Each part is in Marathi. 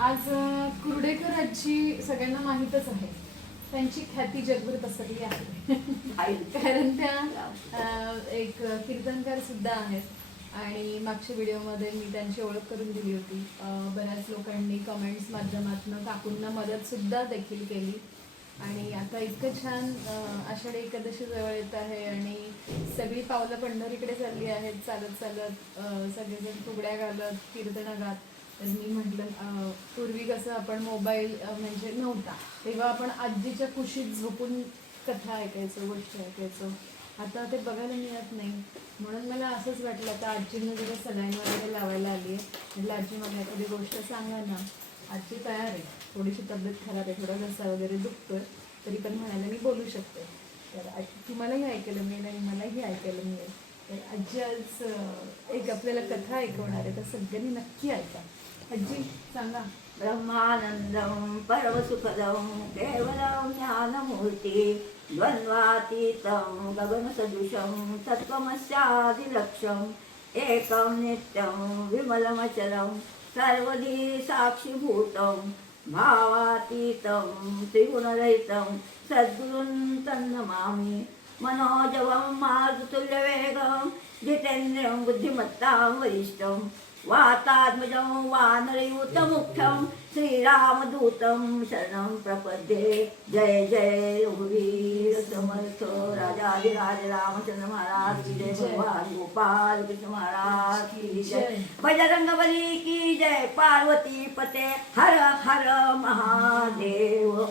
आज कुर्डेकर आजी सगळ्यांना माहीतच आहे. त्यांची ख्याती जगभर पसरली आहे. कारण त्या एक कीर्तनकार सुद्धा आहेत. आणि मागच्या व्हिडिओमध्ये मी त्यांची ओळख करून दिली होती. बऱ्याच लोकांनी कमेंट्स माध्यमातून काकूंना मदत सुद्धा देखील केली. आणि आता इतकं छान आषाढी एकादशी जवळ येत आहे आणि सगळी पावलं पंढरीकडे चालली आहेत. चालत चालत सगळेजण फुगड्या घालत कीर्तनं गात. तर मी म्हटलं पूर्वी कसं आपण मोबाईल म्हणजे नव्हता. तेव्हा आपण आजीच्या कुशीत झोपून कथा ऐकायचो गोष्टी ऐकायचो. आता ते बघायला मिळत नाही. म्हणून मला असंच वाटलं आता आजीनं जरा सलाईन वगैरे लावायला आली आहे म्हटलं आजी मला एखादी गोष्ट सांगा ना. आजी तयार आहे. थोडीशी तब्येत खराब आहे थोडा घसा वगैरे दुखतोय. तरी पण म्हणायला मी बोलू शकते. तर आजी तुम्हालाही ऐकायला मिळेल आणि मलाही ऐकायला मिळेल. तर आजी आज एक आपल्याला कथा ऐकवणार आहे तर सगळ्यांनी नक्की ऐका. आजी सांगा. ब्रह्मानन्दं परमसुखदं केवलं ज्ञानमूर्ति द्वन्द्वातीतं गगनसदृशं तत्त्वमस्यादिलक्ष्यम् एकं नित्यं विमलमचलं सर्वधी साक्षिभूतं भावातीतं त्रिगुणरहितं सद्गुरुं तन्नमामि मनोजवं मारुतुल्यवेगं जितेन्द्रियं बुद्धिमत्तां वरिष्ठं वातात्मजं वानरयूतमुख्यं श्रीरामदूतं शरणं प्रपद्ये। जय जय रघुवीर समर्थ। राजाधिराज रामचंद्र महाराज की जय। भगवान गोपाल कृष्ण महाराज की जय। बजरंग की जय। पार्वती पते। हर हर महादेव।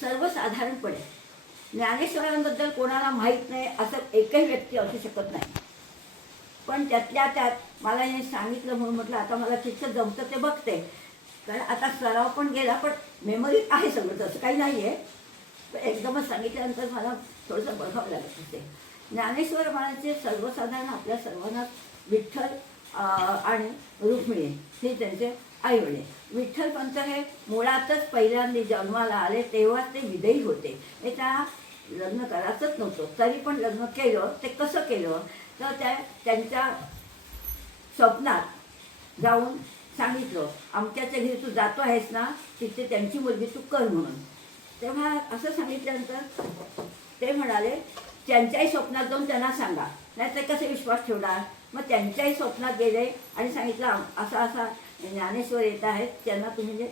सर्वसाधारणपणे ज्ञानेश्वरांबद्दल कोणाला माहीत नाही असं एकही व्यक्ती असू शकत नाही. पण त्यातल्या त्यात मला हे सांगितलं म्हणून म्हटलं आता मला तितकं जमतं ते बघते. कारण आता सराव पण गेला पण मेमरी आहे सगळं तसं काही नाही आहे एकदमच सांगितल्यानंतर मला थोडंसं बघावं लागत असते ज्ञानेश्वर महाराजचे सर्वसाधारण आपल्या सर्वांना विठ्ठल आणि रुक्मिणी हे त्यांचे आईवडे विठ्ठल पंत हे मुळातच पहिल्यांदा जन्माला आले तेव्हाच ते विदेही होते. हे त्या लग्न करायचंच नव्हतं. तरी पण लग्न केलं ते कसं केलं? तर त्या त्यांच्या स्वप्नात जाऊन सांगितलं आमच्याच्या घरी तू जातो आहेस ना तिथे त्यांची मुलगी तू कर म्हणून. तेव्हा असं सांगितल्यानंतर ते म्हणाले त्यांच्याही स्वप्नात जाऊन त्यांना सांगा. नाही ते कसे विश्वास ठेवणार? मग त्यांच्याही स्वप्नात गेले आणि सांगितलं असा असा ज्ञानेश्वर येत आहेत त्यांना तुम्ही जे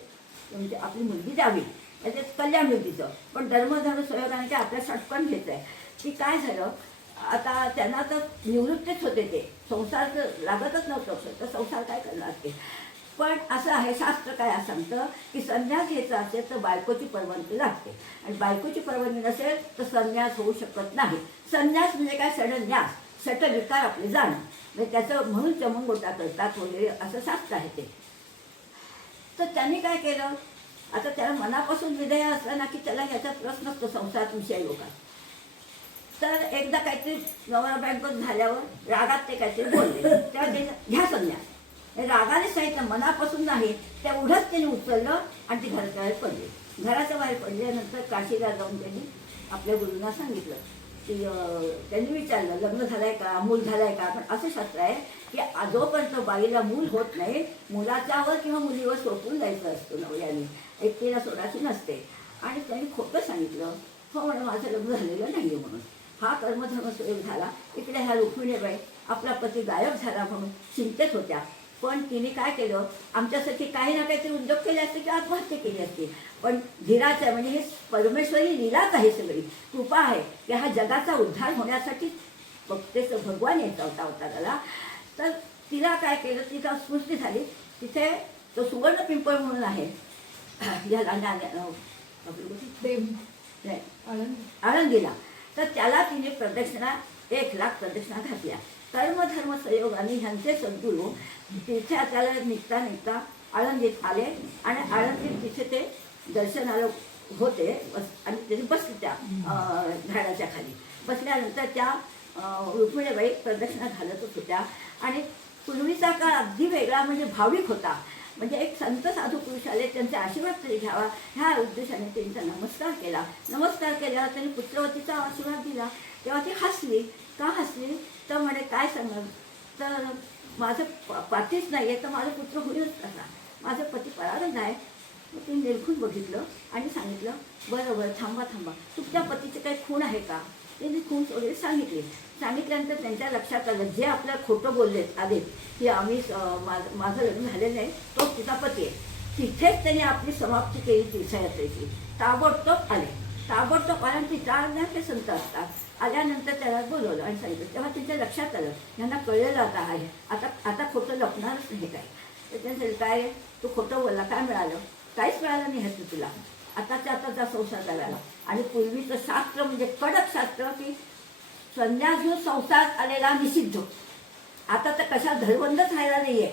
तुमची आपली मुलगी द्यावी. म्हणजे कल्याण मुलगीचं. पण धर्मधर्म सहयोगाने ते आपल्या सटकन घेत आहे की काय झालं? आता त्यांना तर निवृत्तीच होते ते. संसार तर लागतच नव्हतं तर संसार काय करणार ते? पण असं आहे शास्त्र काय सांगतं की संन्यास घ्यायचा असेल तर बायकोची परवानगी लागते. आणि बायकोची परवानगी नसेल तर संन्यास होऊ शकत नाही. संन्यास म्हणजे काय? सडन्यास सट विकार आपले जाणं. म्हणजे त्याचं म्हणून चमंगोटा करतात वगैरे असं शास्त्र आहे ते. तर त्यांनी काय केलं? आता त्याला मनापासून विधेय असला ना की त्याला ह्याच्यात प्रश्न नसतो संसार विषय लोकांना तर एकदा काहीतरी नवरा बँकच झाल्यावर रागात ते काहीतरी बोलले. तेव्हा ते घ्या संन्यास रागाने सांगितलं मनापासून नाही तेवढंच त्यांनी उचललं आणि ती घराच्या बाहेर पडली. घराच्या बाहेर पडल्यानंतर काशीला जाऊन त्यांनी आपल्या गुरुंना सांगितलं की त्यांनी विचारलं लग्न झालंय का? मूल झालंय का? पण असं शास्त्र आहे की आ- जोपर्यंत बाईला मूल होत नाही मुलाच्यावर किंवा मुलीवर सोपून जायचं असतं नवऱ्याने. एकटीला सोडायची नसते. आणि त्यांनी खोटं सांगितलं हो म्हणून माझं लग्न झालेलं नाही आहे म्हणून. हा कर्मधर्म सुयोग झाला. इकडे ह्या रुक्मिणीबाई आपला पती गायब झाला म्हणून चिंतेत होत्या. पण तिने काय केलं? आमच्यासाठी काही ना काहीतरी उद्योग केले असते किंवा आत्महत्या केली असती पण धीराचं म्हणजे हे परमेश्वरी लीलाच आहे सगळी. कृपा आहे की हा जगाचा उद्धार होण्यासाठी फक्तेच भगवान यायचा होता अवताराला तर तिला काय केलं? तिला स्मृती झाली. तिथे तो सुवर्ण पिंपळ म्हणून आहे. याला ना- तर त्याला तिने प्रदक्षिणा एक लाख प्रदक्षिणा घातल्या. कर्मधर्म संयोगाने ह्यांचे सद्गुरू तिथे त्याला निघता निघता आळंदीत आले आणि आळंदीत तिथे ते दर्शनाला होते बस- आणि तिथे बसले त्या झाडाच्या खाली. बसल्यानंतर त्या रुक्मिणीबाई प्रदक्षिणा घालत होत्या आणि पूर्वीचा काळ अगदी वेगळा म्हणजे भाविक होता. म्हणजे एक संत साधू पुरुष आले त्यांचे आशीर्वाद तरी घ्यावा. ह्या उद्देशाने त्यांचा नमस्कार केला. नमस्कार केल्यावर त्यांनी पुत्रवतीचा आशीर्वाद दिला. तेव्हा ती हसली. का हसली? तर म्हणे काय सांगाल? तर माझं प- पाठीच नाही आहे तर माझा पुत्र होईलच कसा माझं पती पळालं नाही. मग ते निरखून बघितलं आणि सांगितलं बरं बरं थांबा थांबा. तुमच्या पतीचे काही खूण आहे का? त्यांनी खूण वगैरे सांगितले. सांगितल्यानंतर त्यांच्या लक्षात आलं जे आपल्याला खोटं बोललेत आले की आम्ही माझं लग्न झालेलं नाही तो तिचा पती आहे. तिथेच त्यांनी आपली समाप्ती केली तीर्थयात्रेची. ताबडतोब आले. ताबडतोब आले चार जण ते संत असतात. आल्यानंतर त्याला बोलवलं आणि सांगितलं. तेव्हा त्यांच्या लक्षात आलं. यांना कळलेलं आता आहे. आता आता खोटं लपणारच नाही काय तर त्यांनी काय तू खोटं बोलला. काय मिळालं? काहीच मिळालं नाही ह्याचं तुला. आताच्या आताचा संसार करायला. आणि पूर्वीचं शास्त्र म्हणजे कडक शास्त्र की संन्यास घेऊन संसार आलेला निषिद्ध. आता तर कशा धरबंदच राहिला नाहीये.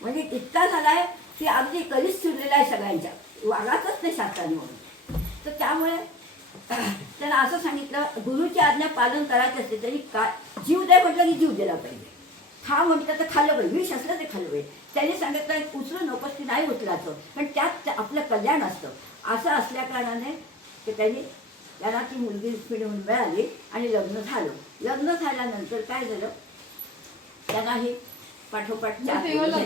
म्हणजे इतका झालाय की अगदी कधीच फिरलेला आहे सगळ्यांच्या. वागातच नाही शास्त्राने म्हणून. तर त्यामुळे त्यांना असं सांगितलं गुरुची आज्ञा पालन करायचं असते तरी का जीव दे म्हटलं की जीव दिला पाहिजे. खा म्हटलं तर खाल्लं पाहिजे. विष असलं ते खाल्लं पाहिजे. त्यांनी सांगितलं उचलू नकोस ती नाही उचलायचं. पण त्यात आपलं कल्याण असतं. असं असल्या कारणाने ते त्यांनी त्यांना ती मुलगी मिळून मिळाली आणि लग्न झालं. लग्न झाल्यानंतर काय झालं? त्यांना ही पाठोपाठ मुलं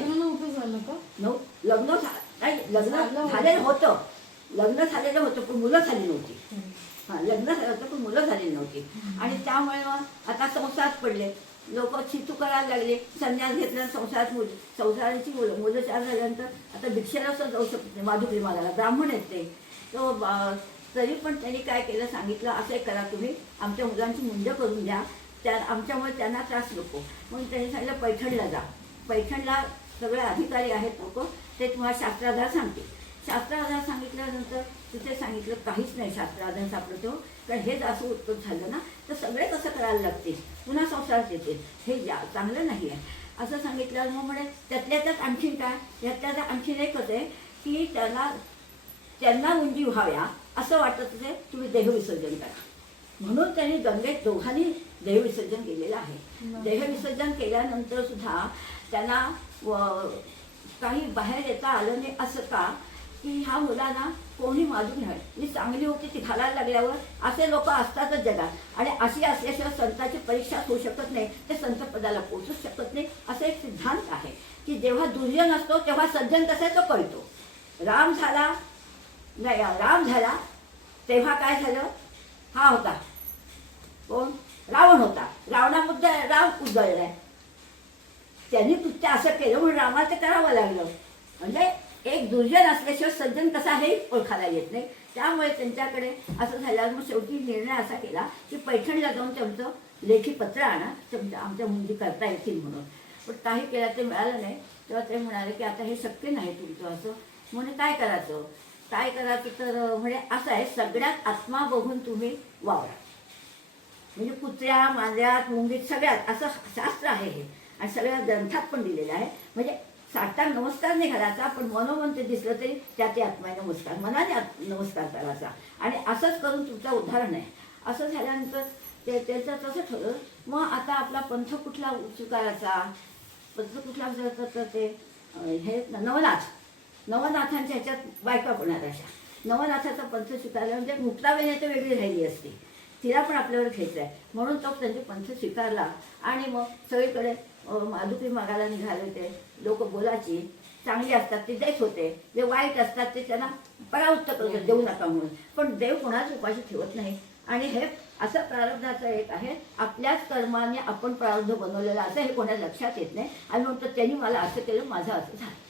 लग्न झालं. नाही लग्न झालं. झालेलं होतं. लग्न झालेलं होतं पण मुलं झाली नव्हती. हा लग्न झालं होतं पण मुलं झालेली नव्हती. आणि त्यामुळे मग आता संसारात पडले. लोक छितू करायला लागले संन्यास घेतला संसारात मुलं संसाराची मुलं मुलं चार झाल्यानंतर आता भिक्षेला सुद्धा जाऊ शकत नाही माधुकरी मागायला ब्राह्मण आहेत ते. तो तरी पण त्यांनी काय केलं सांगितलं असे करा तुम्ही. आमच्या मुलांची मुंज करून द्या. त्या आमच्यामुळे त्यांना त्रास नको. म्हणून त्यांनी सांगितलं पैठणला जा. पैठणला सगळे अधिकारी आहेत लोक. ते तुम्हाला शास्त्राधार सांगतील. शास्त्राधार सांगितल्यानंतर तिथे सांगितलं काहीच नाही शास्त्राधार सापडतो. कारण हे असं उत्पन्न झालं ना? तर सगळे कसं करायला लागतील? पुन्हा संसारात येतील हे जा चांगलं नाही आहे. असं सांगितलं मग म्हणे त्यातल्या त्यात आणखीन काय? यातल्या त्यात आणखीन एकच आहे की त्याला त्यांना उंची व्हाव्या. असं वाटत असेल तुम्ही देहविसर्जन करा. म्हणून त्यांनी गंगेत दोघांनी देहविसर्जन केलेलं आहे. देहविसर्जन केल्यानंतर सुद्धा त्यांना काही बाहेर येता आलं नाही असं का की ह्या मुलांना कोणी माजून नाही जी चांगली होती ती घालायला लागल्यावर असे लोक असतातच जगात. आणि अशी असल्याशिवाय संताची परीक्षा होऊ शकत नाही ते संत पदाला शकत नाही असं एक सिद्धांत आहे की जेव्हा दुर्जन असतो तेव्हा सज्जन कसा तो कळतो. राम झाला नाही राम झाला. तेव्हा काय झालं? हा होता. कोण? रावण होता. रावणामध्ये राम उजळला. त्यांनी कृत्य असं केलं म्हणून रामाचं करावं लागलं. म्हणजे एक दुर्जन असल्याशिवाय सज्जन कसा हे ओळखायला येत नाही. त्यामुळे त्यांच्याकडे असं झाल्यावर मग शेवटी निर्णय असा केला की पैठणला जाऊन त्यांचं लेखी पत्र आणा. तुमच्या आमच्या मुंजी करता येतील म्हणून. पण काही केलं ते मिळालं नाही. तेव्हा ते म्हणाले की आता हे शक्य नाही तुमचं असं. म्हणून काय करायचं? काय करायचं तर म्हणजे असं आहे सगळ्यात आत्मा बघून तुम्ही वावरा. म्हणजे कुत्र्या मांजऱ्यात मुंगीत सगळ्यात असं शास्त्र आहे हे. आणि सगळ्या ग्रंथात पण दिलेलं आहे. म्हणजे साठा नमस्कार नाही करायचा पण मनोमन ते दिसलं तरी त्या ते आत्म्याने नमस्कार मनाने नमस्कार करायचा. आणि असंच करून तुमचं उदाहरण आहे. असं झाल्यानंतर ते त्यांचं तसं ठरलं मग आता आपला पंथ कुठला स्वीकारायचा? पंथ कुठला स्वीकारायचा तर ते हे नवनाथ. नवनाथांच्या ह्याच्यात बायका आहेत अशा. नवनाथाचा पंथ स्वीकारला म्हणजे मुक्तावेने तर वेगळी राहिली असती. तिला पण आपल्यावर घ्यायचं आहे म्हणून तो त्यांनी पंथ स्वीकारला. आणि मग सगळीकडे माधुकरी मागायला निघाले होते. लोक बोलायची. चांगली असतात ते देत होते. जे वाईट असतात ते त्यांना परावृत्त करत देऊ नका म्हणून. पण देव कोणाच उपाशी ठेवत नाही. आणि हे असं प्रारब्धाचं एक आहे. आपल्याच कर्माने आपण प्रारब्ध बनवलेलं असं हे कोणाला लक्षात येत नाही. आणि म्हणतो त्यांनी मला असं केलं माझं असं झालं.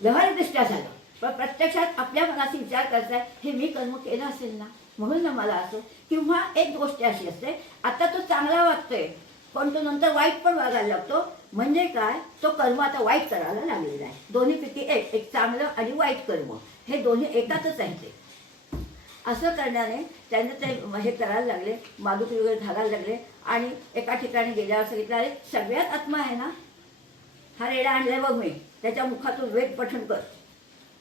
व्यवहारदृष्ट्या झालं. पण प्रत्यक्षात आपल्या मनाचा विचार करताय हे मी कर्म केलं असेल ना? म्हणून ना मला असं किंवा एक गोष्ट अशी असते आता तो चांगला वागतोय पण तो नंतर वाईट पण वागायला लागतो. म्हणजे काय? तो कर्म आता वाईट करायला लागलेला आहे. दोन्हीपैकी एक एक चांगलं आणि वाईट कर्म. हे दोन्ही एकातच आहे ते. असं करण्याने त्यांना ते हे करायला लागले मादुकी वगैरे घालायला लागले आणि एका ठिकाणी गेल्यावर सांगितलं अरे सगळ्यात आत्मा आहे ना? हा रेडा आणलाय बघ मी. त्याच्या मुखातून वेद पठण कर.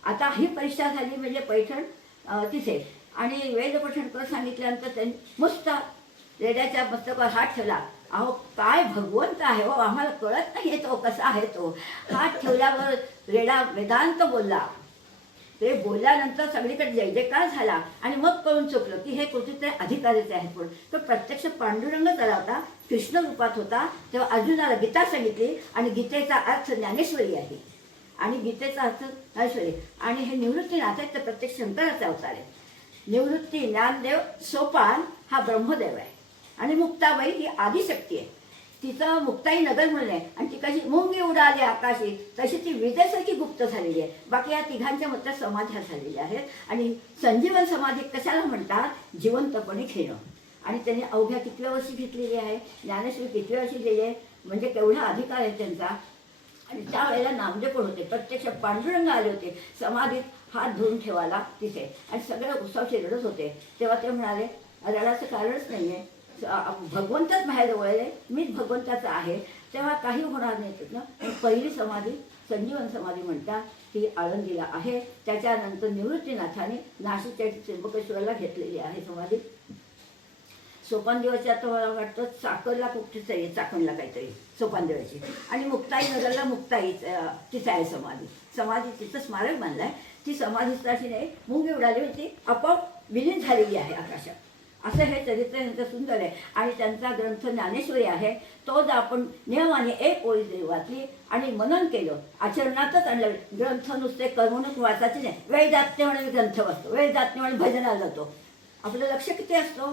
आता ही परीक्षा झाली म्हणजे पैठण तिथे. आणि वेद पठण कर सांगितल्यानंतर त्यांनी मस्त रेड्याच्या मस्तकावर हात ठेवला. अहो काय भगवंत आहे हो आम्हाला कळत नाही तो कसा आहे तो. हात ठेवल्यावर रेडा वेदांत बोलला. ते बोलल्यानंतर सगळीकडे जय जयकार झाला. आणि मग कळून चुकलं की हे कृतीचे अधिकारीचे आहेत पण तो प्रत्यक्ष पांडुरंग झाला होता कृष्ण रूपात होता तेव्हा अर्जुनाला गीता सांगितली आणि गीतेचा अर्थ ज्ञानेश्वरी आहे. आणि गीतेचा अर्थ ऐश्वर्य. आणि हे निवृत्तीनाथ आहेत तर प्रत्येक शंकराचा अवतार आहेत. निवृत्ती ज्ञानदेव सोपान हा ब्रह्मदेव आहे. आणि मुक्ताबाई ही आदिशक्ती आहे. तिचं मुक्ताई नगर म्हणून आहे. आणि ती कशी मुंगी उडाली आकाशी तशी ती विजेसारखी गुप्त झालेली आहे. बाकी या तिघांच्या मधल्या समाध्या झालेल्या आहेत. आणि संजीवन समाधी कशाला म्हणतात? जिवंतपणे घेणं आणि त्यांनी अवघ्या कितव्या वर्षी घेतलेली आहे? ज्ञानेश्वरी कितव्या वर्षी गेली? आहे म्हणजे केवढा अधिकार आहे त्यांचा? आणि त्यावेळेला नामदेव पण होते? प्रत्यक्ष पांडुरंग आले होते. समाधीत हात धुवून ठेवायला तिथे. आणि सगळे उत्सवचे रडत होते. तेव्हा ते म्हणाले रडाचं कारणच नाही आहे भगवंतच बाहेर वळले. मीच भगवंताचा आहे. तेव्हा काही होणार नाही. ना पहिली समाधी संजीवन समाधी म्हणतात ती आळंदीला आहे. त्याच्यानंतर निवृत्तीनाथाने नाशिकच्या त्र्यंबकेश्वरला घेतलेली आहे समाधी. सोपान देवाची आता वाटतं चाकरला कुठेच आहे चाकणला काहीतरी सोपान देवाची. आणि मुक्ताई नगरला मुक्ताई अं, तिचं आहे समाधी. समाधी तिचं स्मारक बांधलं आहे ती समाधी अशी नाही मुंगी उडाली होती. आपोआप विलीन झालेली आहे आकाशात. असं हे चरित्र यांचं सुंदर आहे. आणि त्यांचा ग्रंथ ज्ञानेश्वरी आहे. तो जर आपण नियमाने एक ओळी जरी वाचली आणि मनन केलं. आचरणातच आणलं. ग्रंथ नुसते करमणूक वाचायचे नाही. वेळ जात नाही म्हणून ग्रंथ वाचतो. वेळ जात नाही म्हणून भजनाला जातो. आपलं लक्ष किती असतं?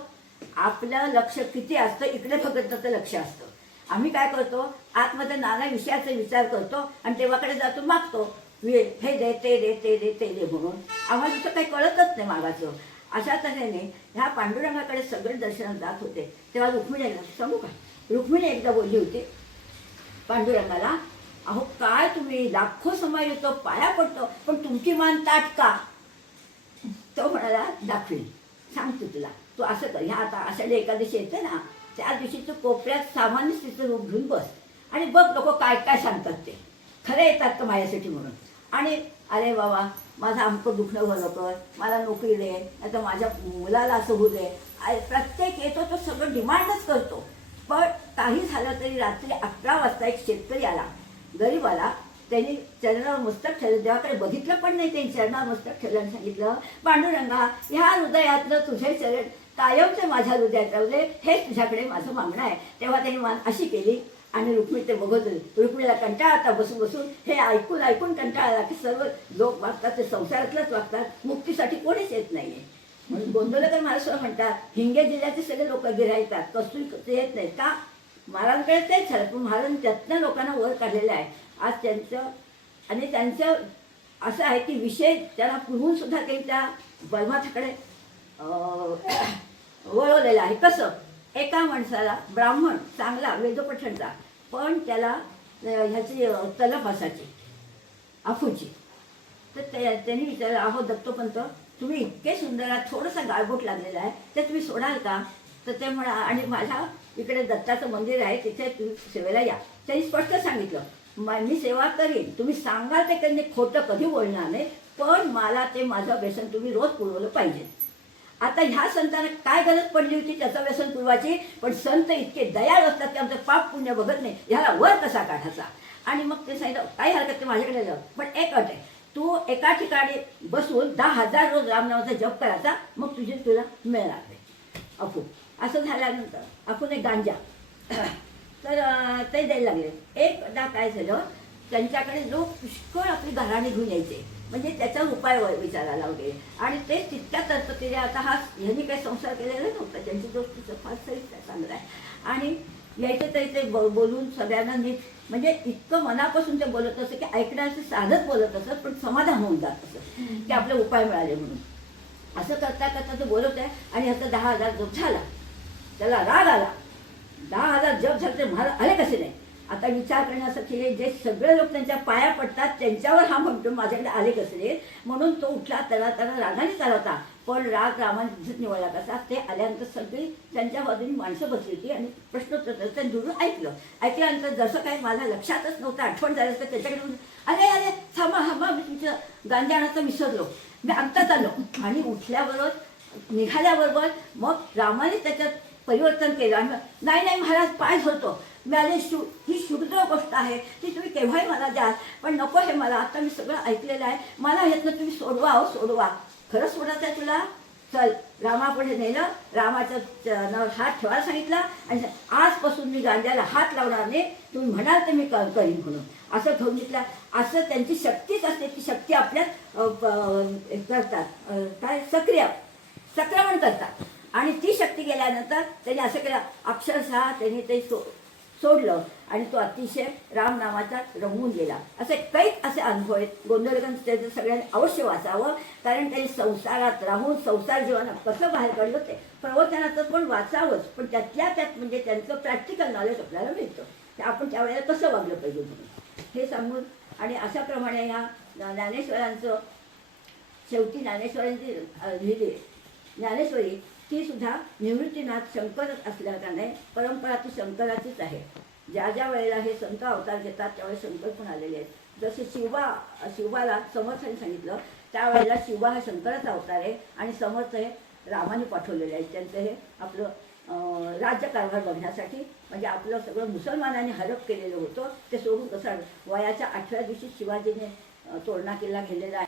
आपलं लक्ष किती असतं इकडे भगवंताचं लक्ष असतं. आम्ही काय करतो आतमध्ये नाना विषयाचा विचार करतो आणि देवाकडे जातो मागतो. हे दे ते दे ते दे ते दे म्हणून. आम्हाला तिथं काही कळतच नाही मागाचं. अशा तऱ्हेने ह्या पांडुरंगाकडे सगळे दर्शनात जात होते. तेव्हा रुक्मिणीला सांगू का? रुक्मिणी एकदा बोलली होती पांडुरंगाला अहो काय तुम्ही? लाखो समाज येतो पाया पडतो पण तुमची मान ताट का? तो म्हणाला दाखवील सांगतो तुला. तू असं कर. ह्या आता आषाढी एकादशी येते ना त्या दिवशी तू कोपऱ्यात सामान्य स्थितीचं रूप घेऊन बस. आणि बघ लोक काय काय सांगतात ते. खरं येतात का माझ्यासाठी म्हणून? आणि अरे बाबा माझं अमकं दुखणं झालं कर मला नोकरी दे आता माझ्या मुलाला असं होऊ दे. प्रत्येक येतो तो सगळं डिमांडच करतो. पण काही झालं तरी रात्री अकरा वाजता एक शेतकरी आला. गरीब आला. त्यांनी चरणावर मस्तक ठेवलं. देवाकडे बघितलं पण नाही त्यांनी चरणावर मस्तक ठेवलं आणि सांगितलं पांडुरंगा ह्या हृदयातलं तुझे चरण कायमचे माझ्या हृदयात राहले हेच तुझ्याकडे माझं मागणं आहे. तेव्हा त्यांनी मान अशी केली आणि रुक्मिणी ते बघत होते. रुक्मिणीला कंटाळा आता बसून बसून हे ऐकून ऐकून कंटाळा आला की सर्व लोक वागतात ते संसारातलंच वागतात. मुक्तीसाठी कोणीच येत नाही आहे म्हणून गोंधळकर महाराष्ट्र म्हणतात हिंगे जिल्ह्याचे सगळे लोक गिरायतात कस्तुरी ते येत नाहीत. का? महाराजांकडे तेच झालं. पण महाराजांनी त्यातनं लोकांना वर काढलेलं आहे. आज त्यांचं आणि त्यांचं असं आहे की विषय त्यांना पुढून सुद्धा काही त्या बर्माथाकडे वळवलेला आहे. कसं? एका माणसाला ब्राह्मण चांगला वेदपठणचा पण त्याला ह्याची तलफ असायची आफूची तर त्यांनी विचारलं अहो दत्तोपंत तुम्ही इतके सुंदर आहात थोडासा गाळबोट लागलेला आहे ते तुम्ही सोडाल का? तर ते म्हणा आणि माझ्या इकडे दत्ताचं मंदिर आहे तिथे तुम्ही सेवेला या. त्यांनी स्पष्ट सांगितलं मी सेवा करीन. तुम्ही सांगाल ते त्यांनी खोटं कधी बोलणार नाही पण मला ते माझं व्यसन तुम्ही रोज पुरवलं पाहिजे. आता ह्या संतांना काय गरज पडली होती? त्याचा व्यसन पुरवायची पण संत इतके दयाळ असतात की आमचं पाप पुण्य बघत नाही. ह्याला वर कसा काढायचा? आणि मग ते सांगितलं काही हरकत ते माझ्याकडे जाऊ पण एक अट आहे. तू एका ठिकाणी बसून दहा हजार रोज रामनामाचा जप करायचा मग तुझे तुला मिळणार नाही. अफू. असं झाल्यानंतर आपण एक गांजा. तर ते द्यायला लागले. एकदा काय झालं त्यांच्याकडे लोक पुष्कळ आपली घराणी घेऊन यायचे. म्हणजे त्याच्यावर उपाय व- विचारायला लावले. आणि ते तितक्या तत्परतेने आता हा ह्यांनी काही संसार केलेला नव्हता. त्यांची दोस्तीचं फार सही चांगलं आहे. आणि यायचं तरी ते ब- बोलून सगळ्यांना नीट म्हणजे इतकं मनापासून ते बोलत असं की ऐकण्याचं साधच बोलत असत पण समाधान होऊन जात असं की आपले उपाय मिळाले म्हणून. असं करता करता तो बोलत आहे आणि ह्याचा दहा हजार जप झाला. त्याला राग आला. दहा हजार जप झाला ते मला आले कसे नाही? आता विचार करण्यासाठी हे जे सगळे लोक त्यांच्या पाया पडतात त्यांच्यावर हा म्हणतो माझ्याकडे आले कसले म्हणून तो उठला त्याला त्याला रागानेच आला होता पण राग रामाने दिसत निवडला कसा ते आल्यानंतर सगळी त्यांच्या बाजूने माणसं बसली होती आणि प्रश्नोत्तर त्यांनी दुरून ऐकलं. ऐकल्यानंतर जसं काही माझ्या लक्षातच नव्हतं आठवण झालं तर त्याच्याकडे अरे अरे थांबा थांबा मी तुमचं गांजा आणायचं विसरलो. मी आत्ताच आलो आणि उठल्याबरोबर निघाल्याबरोबर मग रामाने त्याच्यात परिवर्तन केलं. आणि मग, नाही नाही महाराज पाय धरतो. मी शु ही शुद्ध गोष्ट आहे ती तुम्ही केव्हाही मला द्याल पण नको हे मला. आता मी सगळं ऐकलेलं आहे. मला ह्यातनं तुम्ही सोडवा हो सोडवा. खरं सोडायचं आहे तुला? चल रामापुढे नेलं. रामाचं चरणावर हात ठेवायला सांगितला. आणि आजपासून मी गांजाला हात लावणार नाही. तुम्ही म्हणाल तर मी क- करीन म्हणून. असं घेऊन घेतलं. असं त्यांची शक्तीच असते ती शक्ती आपल्यात करतात. काय? सक्रिय. संक्रमण करतात. आणि ती शक्ती गेल्यानंतर त्यांनी असं केलं. अक्षरशः त्यांनी ते सो सोडलं आणि तो अतिशय रामनामाचा रंगून गेला. असे कैक असे अनुभव आहेत. गोंधळगंज त्याचं सगळ्यांनी अवश्य वाचावं. कारण त्यांनी संसारात राहून संसार जीवनात कसं बाहेर काढलं ते प्रवचनाचं पण वाचावंच. पण त्यातल्या त्यात म्हणजे त्यांचं प्रॅक्टिकल नॉलेज आपल्याला मिळतं. ते आपण त्यावेळेला कसं वागलं पाहिजे म्हणून? हे सांगून आणि अशाप्रमाणे ह्या ज्ञानेश्वरांचं शेवटी ज्ञानेश्वरांची लिहिली. ज्ञानेश्वरी ती सुद्धा निवृत्तीनाथ शंकरच असल्याकारणे परंपरा ती शंकराचीच आहे. ज्या ज्या वेळेला हे संत अवतार घेतात त्यावेळेस शंकर पण आलेले आहेत. जसे शिवा शिवाला समर्थाने सांगितलं त्यावेळेला शिवा हा शंकराचा अवतार आहे आणि समर्थ हे रामाने पाठवलेले आहेत. त्यांचं हे आपलं राज्यकारभार बघण्यासाठी म्हणजे आपलं सगळं मुसलमानांनी हरप केलेलं होतं ते सोडून कसं वयाच्या आठव्या दिवशी शिवाजीने तोरणा किल्ला घेतलेला आहे.